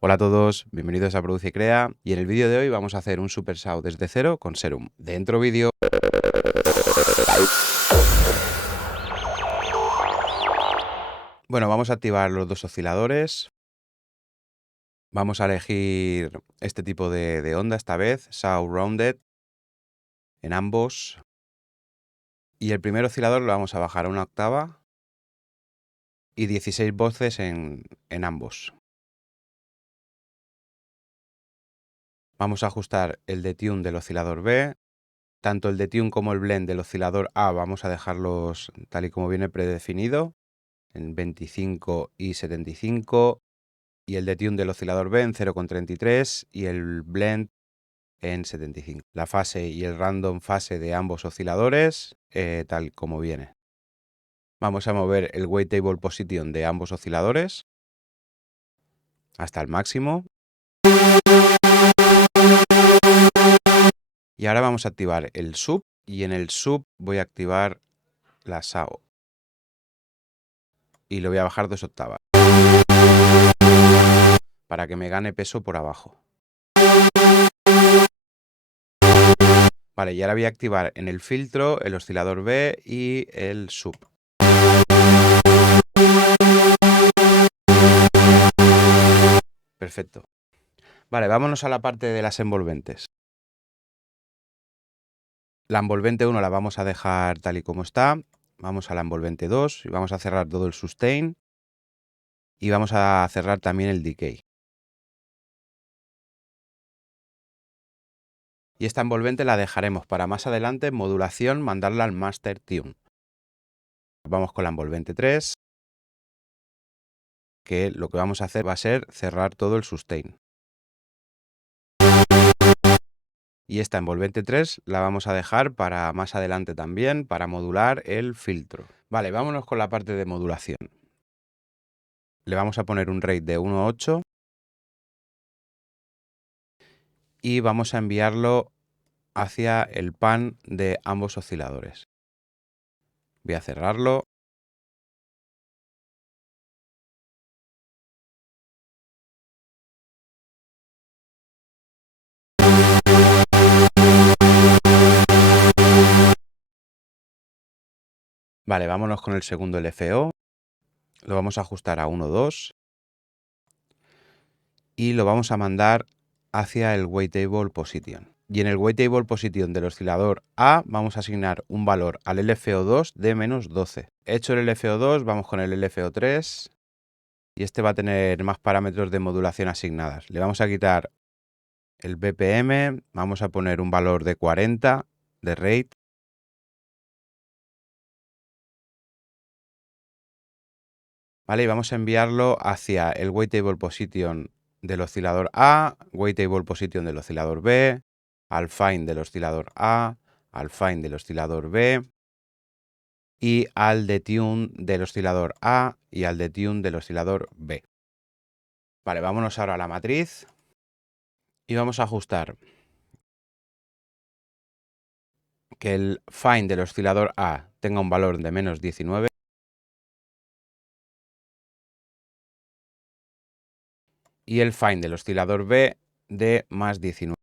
Hola a todos, bienvenidos a Produce y Crea, y en el vídeo de hoy vamos a hacer un Super SAO desde cero con Serum. Dentro vídeo. Bueno, vamos a activar los dos osciladores. Vamos a elegir este tipo de onda esta vez, SAO Rounded, en ambos. Y el primer oscilador lo vamos a bajar a una octava y 16 voces en ambos. Vamos a ajustar el detune del oscilador B. Tanto el detune como el blend del oscilador A vamos a dejarlos tal y como viene predefinido, en 25 y 75, y el detune del oscilador B en 0,33 y el blend en 75. La fase y el random fase de ambos osciladores tal como viene. Vamos a mover el wavetable position de ambos osciladores hasta el máximo. Y ahora vamos a activar el sub, y en el sub voy a activar la SAO. Y lo voy a bajar 2 octavas para que me gane peso por abajo. Vale, y ahora voy a activar en el filtro el oscilador B y el sub. Perfecto. Vale, vámonos a la parte de las envolventes. La envolvente 1 la vamos a dejar tal y como está. Vamos a la envolvente 2 y vamos a cerrar todo el sustain. Y vamos a cerrar también el decay. Y esta envolvente la dejaremos para más adelante en modulación mandarla al Master Tune. Vamos con la envolvente 3, que lo que vamos a hacer va a ser cerrar todo el sustain. Y esta envolvente 3 la vamos a dejar para más adelante también, para modular el filtro. Vale, vámonos con la parte de modulación. Le vamos a poner un rate de 1.8 y vamos a enviarlo hacia el pan de ambos osciladores. Voy a cerrarlo. Vale, vámonos con el segundo LFO. Lo vamos a ajustar a 1.2 y lo vamos a mandar hacia el wavetable position. Y en el wavetable position del oscilador A vamos a asignar un valor al LFO2 de menos 12. Hecho el LFO2, vamos con el LFO3 y este va a tener más parámetros de modulación asignadas. Le vamos a quitar el BPM, vamos a poner un valor de 40 de rate. Vale, y vamos a enviarlo hacia el wavetable position del oscilador A, wavetable position del oscilador B, al fine del oscilador A, al fine del oscilador B y al detune del oscilador A y al detune del oscilador B. Vale, vámonos ahora a la matriz y vamos a ajustar que el fine del oscilador A tenga un valor de menos 19 y el fine del oscilador B de más 19.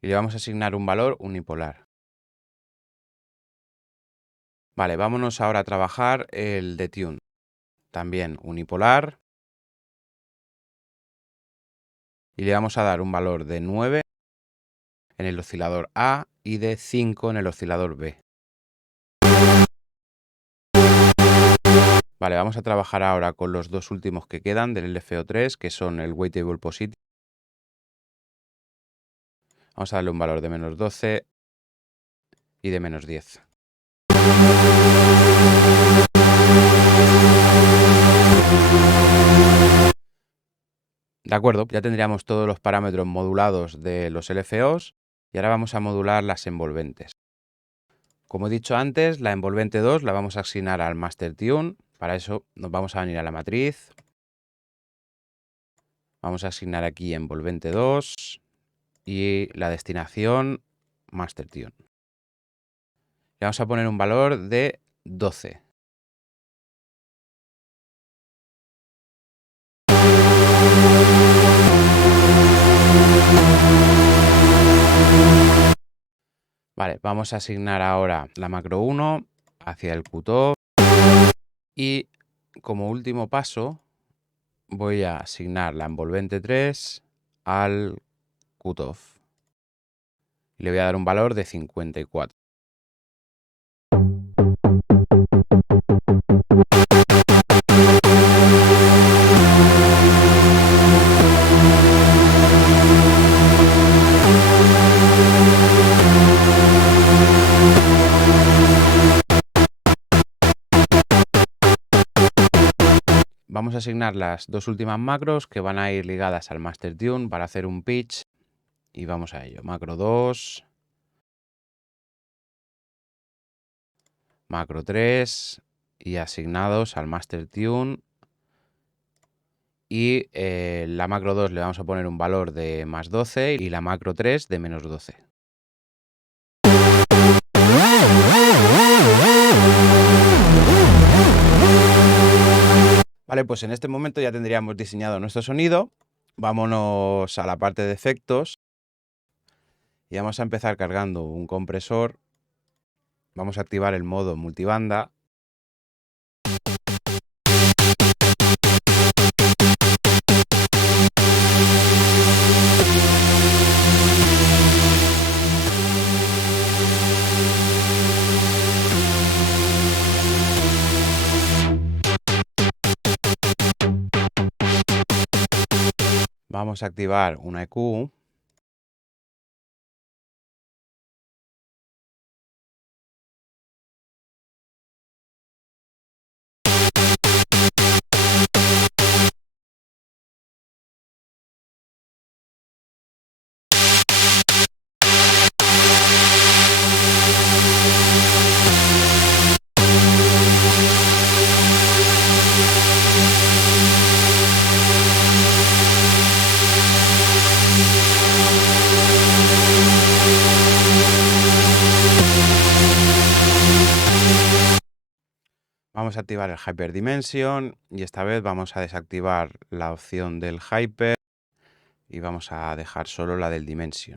Y le vamos a asignar un valor unipolar. Vale, vámonos ahora a trabajar el detune. También unipolar. Y le vamos a dar un valor de 9 en el oscilador A y de 5 en el oscilador B. Vale, vamos a trabajar ahora con los dos últimos que quedan del LFO3, que son el wavetable position. Vamos a darle un valor de menos 12 y de menos 10. De acuerdo, ya tendríamos todos los parámetros modulados de los LFOs y ahora vamos a modular las envolventes. Como he dicho antes, la envolvente 2 la vamos a asignar al Master Tune. Para eso nos vamos a venir a la matriz. Vamos a asignar aquí envolvente 2 y la destinación Master Tune. Le vamos a poner un valor de 12. Vale, vamos a asignar ahora la macro 1 hacia el cutoff y como último paso voy a asignar la envolvente 3 al cutoff. Le voy a dar un valor de 54. Vamos a asignar las dos últimas macros que van a ir ligadas al Master Tune para hacer un pitch y vamos a ello. Macro 2, macro 3 y asignados al Master Tune. Y la macro 2 le vamos a poner un valor de más 12 y la macro 3 de menos 12. Vale, pues en este momento ya tendríamos diseñado nuestro sonido. Vámonos a la parte de efectos y vamos a empezar cargando un compresor. Vamos a activar el modo multibanda. Vamos a activar una EQ. Vamos a activar el Hyper Dimension y esta vez vamos a desactivar la opción del Hyper y vamos a dejar solo la del Dimension.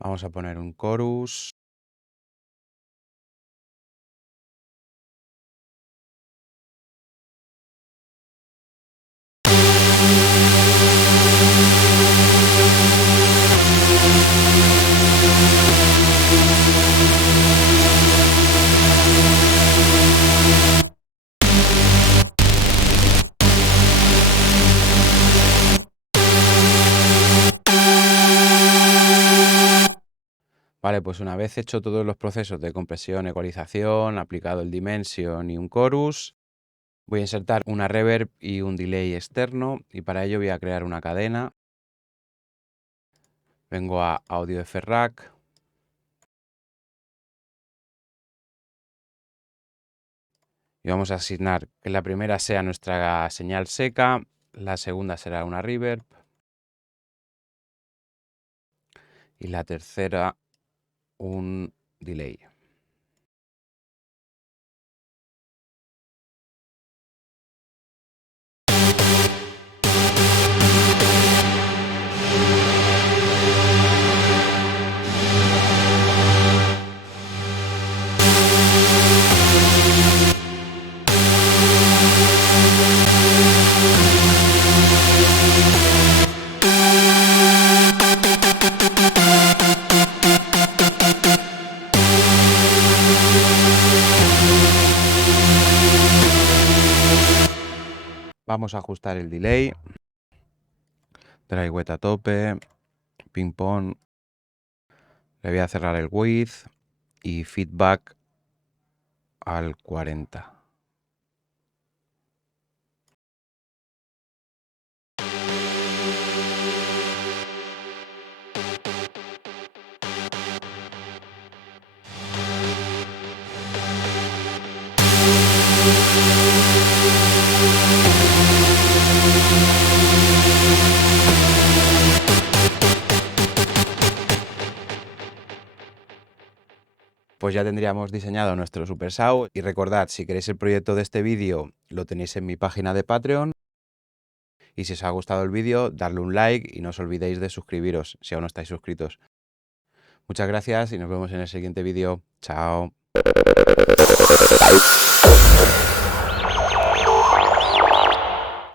Vamos a poner un chorus. Vale, pues una vez hecho todos los procesos de compresión, ecualización, aplicado el Dimension y un chorus, voy a insertar una reverb y un delay externo y para ello voy a crear una cadena. Vengo a Audio FRAC. Y vamos a asignar que la primera sea nuestra señal seca, la segunda será una reverb y la tercera un delay. Vamos a ajustar el delay, dry wet a tope, ping pong, le voy a cerrar el width y feedback al 40. pues ya tendríamos diseñado nuestro Super SAO. Y recordad, si queréis el proyecto de este vídeo, lo tenéis en mi página de Patreon. Y si os ha gustado el vídeo, darle un like y no os olvidéis de suscribiros si aún no estáis suscritos. Muchas gracias y nos vemos en el siguiente vídeo. Chao.